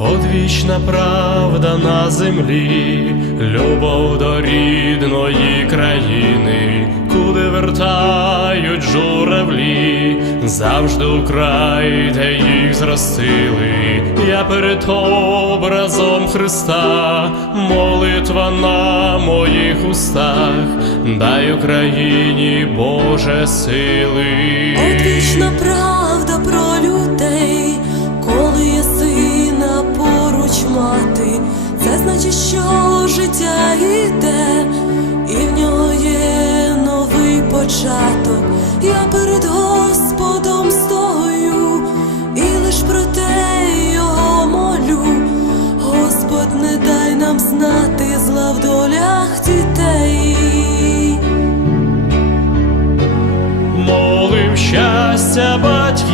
Одвічна правда на землі, любов до рідної країни, куди вертають журавлі, завжди у край, де їх зростили. Я перед образом Христа, молитва на моїх устах, дай Україні Боже сили. Одвічна правда це значить, що життя йде, і в нього є новий початок. Я перед Господом стою, і лиш про те його молю. Господь, не дай нам знати зла в долях дітей. Молим щастя батьківщині,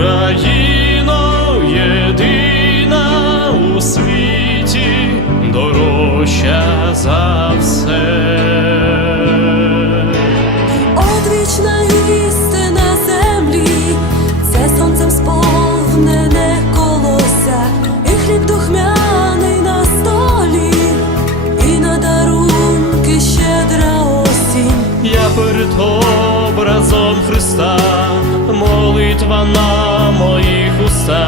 Україно єдина у світі, дорожча за все. одвічна істина землі, це сонцем сповнене Христа, молитва на моїх устах,